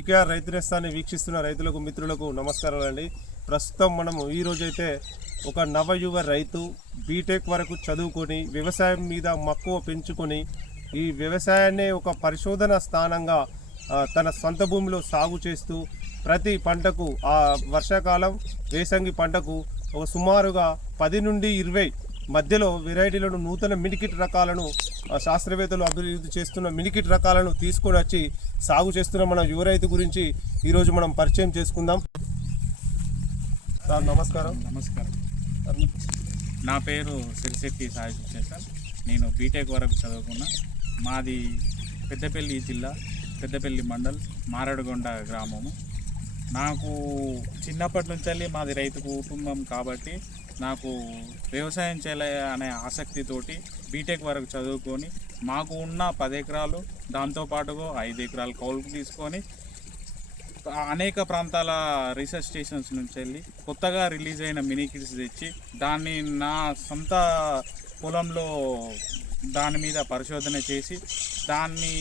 VKR రైతు నేస్తాన్ని వీక్షిస్తున్న రైతులకు మిత్రులకు నమస్కారాలు అండి. ప్రస్తుతం మనము ఈరోజైతే ఒక నవయువ రైతు బీటెక్ వరకు చదువుకొని వ్యవసాయం మీద మక్కువ పెంచుకొని ఈ వ్యవసాయాన్ని ఒక పరిశోధన స్థానంగా తన సొంత భూమిలో సాగు చేస్తూ ప్రతి పంటకు ఆ వర్షాకాలం వేసంగి పంటకు ఒక సుమారుగా 10 నుండి 20 మధ్యలో వెరైటీలను నూతన మినికిట్ రకాలను శాస్త్రవేత్తలు అభివృద్ధి చేస్తున్న మినికిట్ రకాలను తీసుకొని వచ్చి సాగు చేస్తున్న మన యువ రైతు గురించి ఈరోజు మనం పరిచయం చేసుకుందాం. సార్ నమస్కారం. నమస్కారం. నా పేరు సిరిశెట్టి సాయి సుశేషర్. నేను బీటెక్ వరకు చదువుకున్నా. మాది పెద్దపల్లి జిల్లా, పెద్దపల్లి మండల్, మారడగొండ గ్రామము. నాకు చిన్నప్పటి నుంచి మాది రైతు కుటుంబం కాబట్టి నాకు వ్యవసాయం చేయాలి అనే ఆసక్తితోటి బీటెక్ వరకు చదువుకొని మాకు ఉన్న 10 ఎకరాలు దాంతోపాటుగా 5 ఎకరాలు కౌలుకు తీసుకొని అనేక ప్రాంతాల రీసెర్చ్ స్టేషన్స్ నుంచి వెళ్ళి కొత్తగా రిలీజ్ అయిన మినీ కిట్స్ తెచ్చి దాన్ని నా సొంత పొలంలో దాని మీద పరిశోధన చేసి దాన్ని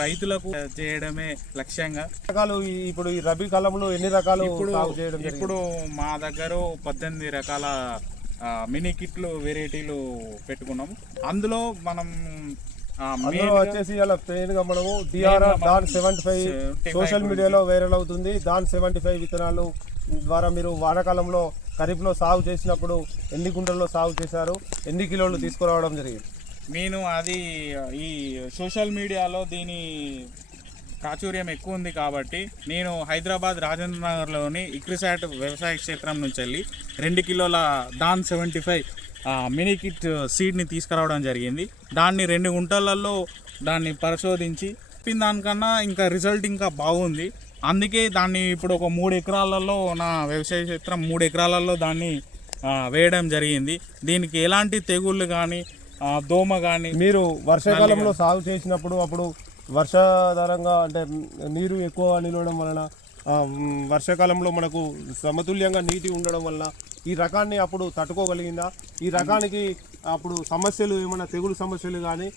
రైతులకు చేయడమే లక్ష్యంగా. రకాలు ఇప్పుడు ఈ రబీ కాలంలో ఎన్ని రకాలు ఇప్పుడు మా దగ్గర 18 రకాల మినీ కిట్లు వెరైటీలు పెట్టుకున్నాము. అందులో మనం వచ్చేసి ఇలా ప్లెయిన్ గా మనము డాన్ 75 సోషల్ మీడియాలో వైరల్ అవుతుంది. డాన్ 75 విత్తనాలు ద్వారా మీరు వానాకాలంలో ఖరీఫ్లో సాగు చేసినప్పుడు ఎన్ని గుంటల్లో సాగు చేశారు, ఎన్ని కిలోలు తీసుకురావడం జరిగింది? నేను అది ఈ సోషల్ మీడియాలో దీని ప్రాచుర్యం ఎక్కువ ఉంది కాబట్టి నేను హైదరాబాద్ రాజేంద్ర నగర్లోని ఇక్రిసాట్ వ్యవసాయ క్షేత్రం నుంచి వెళ్ళి 2 కిలోల డాన్ 75 మినీ కిట్ సీడ్ని తీసుకురావడం జరిగింది. దాన్ని 2 గుంటలలో దాన్ని పరిశోధించి దానికన్నా ఇంకా రిజల్ట్ ఇంకా బాగుంది. అందుకే దాన్ని ఇప్పుడు ఒక 3 ఎకరాలలో నా వ్యవసాయ క్షేత్రం 3 ఎకరాలలో దాన్ని వేయడం జరిగింది. దీనికి ఎలాంటి తెగుళ్ళు కానీ దోమ కానీ మీరు వర్షాకాలంలో సాగు చేసినప్పుడు అప్పుడు వర్షాధారంగా అంటే నీరు ఎక్కువ నిలవడం వలన వర్షాకాలంలో మనకు సమతుల్యంగా నీటి ఉండడం వలన ఈ రకాన్ని అప్పుడు తట్టుకోగలిగిందా? ఈ రకానికి అప్పుడు సమస్యలు ఏమైనా తెగులు సమస్యలు కానీ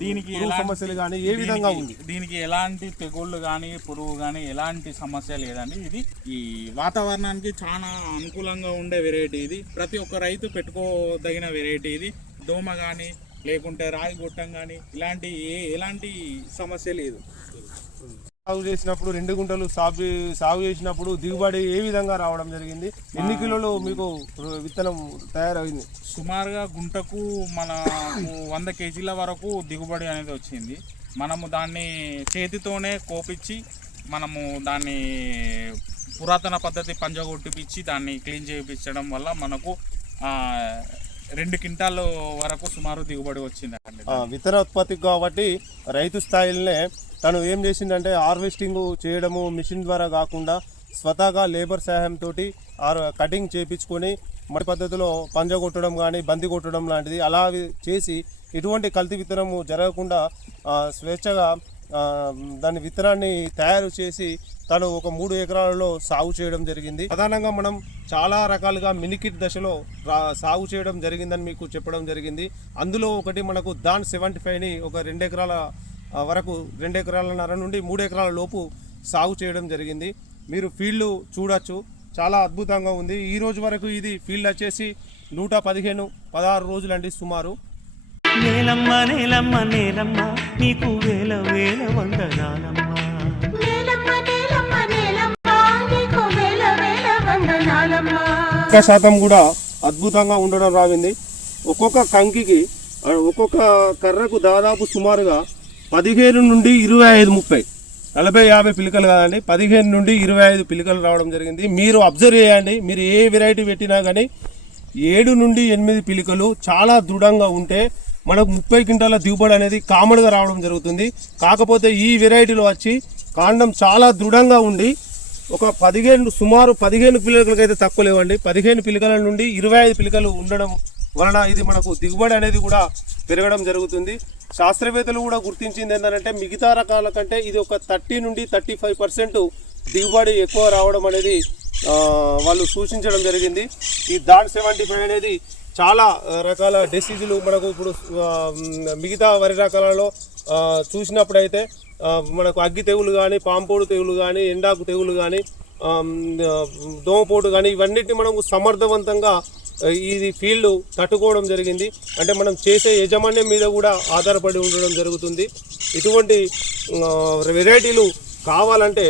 దీనికి సమస్యలు కానీ ఏ విధంగా ఉంది? దీనికి ఎలాంటి తెగుళ్ళు కానీ పురుగు కానీ ఎలాంటి సమస్య లేదండి. ఇది ఈ వాతావరణానికి చాలా అనుకూలంగా ఉండే వెరైటీ. ఇది ప్రతి ఒక్క రైతు పెట్టుకోదగిన వెరైటీ. ఇది దోమ కానీ లేకుంటే రాయి గొట్టం కానీ ఎలాంటి సమస్య లేదు. సాగు చేసినప్పుడు 2 గుంటలు సాగు చేసినప్పుడు దిగుబడి ఏ విధంగా రావడం జరిగింది? ఎన్ని కిలోలు మీకు విత్తనం తయారైంది? సుమారుగా గుంటకు మన 100 కేజీల వరకు దిగుబడి అనేది వచ్చింది. మనము దాన్ని చేతితోనే కోపించి మనము దాన్ని పురాతన పద్ధతి పంజగొట్టిపించి దాన్ని క్లీన్ చేయించడం వల్ల మనకు 2 క్వింటాల వరకు సుమారు దిగుబడి వచ్చింది. విత్తన ఉత్పత్తి కాబట్టి రైతు స్థాయిలోనే తను ఏం చేసిందంటే హార్వెస్టింగ్ చేయడము మిషన్ ద్వారా కాకుండా స్వతహాగా లేబర్ సహాయంతో కటింగ్ చేయించుకొని మడి పద్ధతిలో పంజ కొట్టడం కానీ బంతి కొట్టడం లాంటిది అలా చేసి ఎటువంటి కల్తీ విత్తనము జరగకుండా స్వేచ్ఛగా దాని విత్తనాన్ని తయారు చేసి తను ఒక 3 ఎకరాలలో సాగు చేయడం జరిగింది. ప్రధానంగా మనం చాలా రకాలుగా మినికిట్ దశలో సాగు చేయడం జరిగిందని మీకు చెప్పడం జరిగింది. అందులో ఒకటి మనకు డాన్ 75ని ఒక 2 ఎకరాల వరకు 2 ఎకరాలన్నర నుండి 3 ఎకరాల లోపు సాగు చేయడం జరిగింది. మీరు ఫీల్డ్ చూడొచ్చు, చాలా అద్భుతంగా ఉంది. ఈ రోజు వరకు ఇది ఫీల్డ్ వచ్చేసి 115-16 రోజులండి సుమారు. నేలమ్మ నేలమ్మ నేలమ్మ నీకు వేల వేల వందనాలమ్మ. శాతం కూడా అద్భుతంగా ఉండడం రావింది. ఒక్కొక్క కంకికి ఒక్కొక్క కర్రకు దాదాపు సుమారుగా 15 నుండి 25-30 40-50 పిలికలు కాదండి, 15 నుండి 25 పిలికలు రావడం జరిగింది. మీరు అబ్జర్వ్ చేయండి, మీరు ఏ వెరైటీ పెట్టినా కానీ 7 నుండి 8 పిలికలు చాలా దృఢంగా ఉంటే మనకు 30 క్వింటాల దిగుబడి అనేది కామన్గా రావడం జరుగుతుంది. కాకపోతే ఈ వెరైటీలో వచ్చి కాండం చాలా దృఢంగా ఉండి ఒక 15 పిలికలకైతే తక్కువ లేవండి. 15 పిలికల నుండి 25 పిలికలు ఉండడం వలన ఇది మనకు దిగుబడి అనేది కూడా పెరగడం జరుగుతుంది. శాస్త్రవేత్తలు కూడా గుర్తించింది ఏంటంటే మిగతా రకాల కంటే ఇది ఒక 30 నుండి 35% దిగుబడి ఎక్కువ రావడం అనేది వాళ్ళు సూచించడం జరిగింది. ఈ డాన్ 75 అనేది చాలా రకాల డిసీజులు మనకు ఇప్పుడు మిగతా వరి రకాలలో చూసినప్పుడైతే మనకు అగ్గి తెగులు కానీ, పాంపోడు తెగులు కానీ, ఎండాకు తెగులు కానీ, దోమపోటు కానీ ఇవన్నిటిని మనము సమర్థవంతంగా ఇది ఫీల్డ్ తట్టుకోవడం జరిగింది. అంటే మనం చేసే యజమాన్యం మీద కూడా ఆధారపడి ఉండడం జరుగుతుంది. ఇటువంటి వెరైటీలు కావాలంటే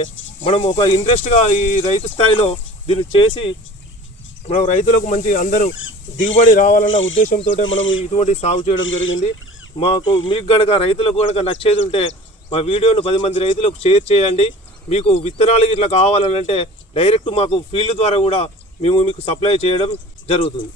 మనం ఒక ఇంట్రెస్ట్గా ఈ రైతు స్థాయిలో దీన్ని చేసి మనం రైతులకు మంచి అందరూ దిగుబడి రావాలన్న ఉద్దేశంతో మనం ఇటువంటి సాగు చేయడం జరిగింది. మీకు కనుక రైతులకు కనుక నచ్చేది ఉంటే మా వీడియోను 10 మంది రైతులకు షేర్ చేయండి. మీకు విత్తనాలు ఇట్లా కావాలంటే డైరెక్ట్ మాకు ఫీల్డ్ ద్వారా కూడా మేము మీకు సప్లై చేయడం జరుగుతుంది.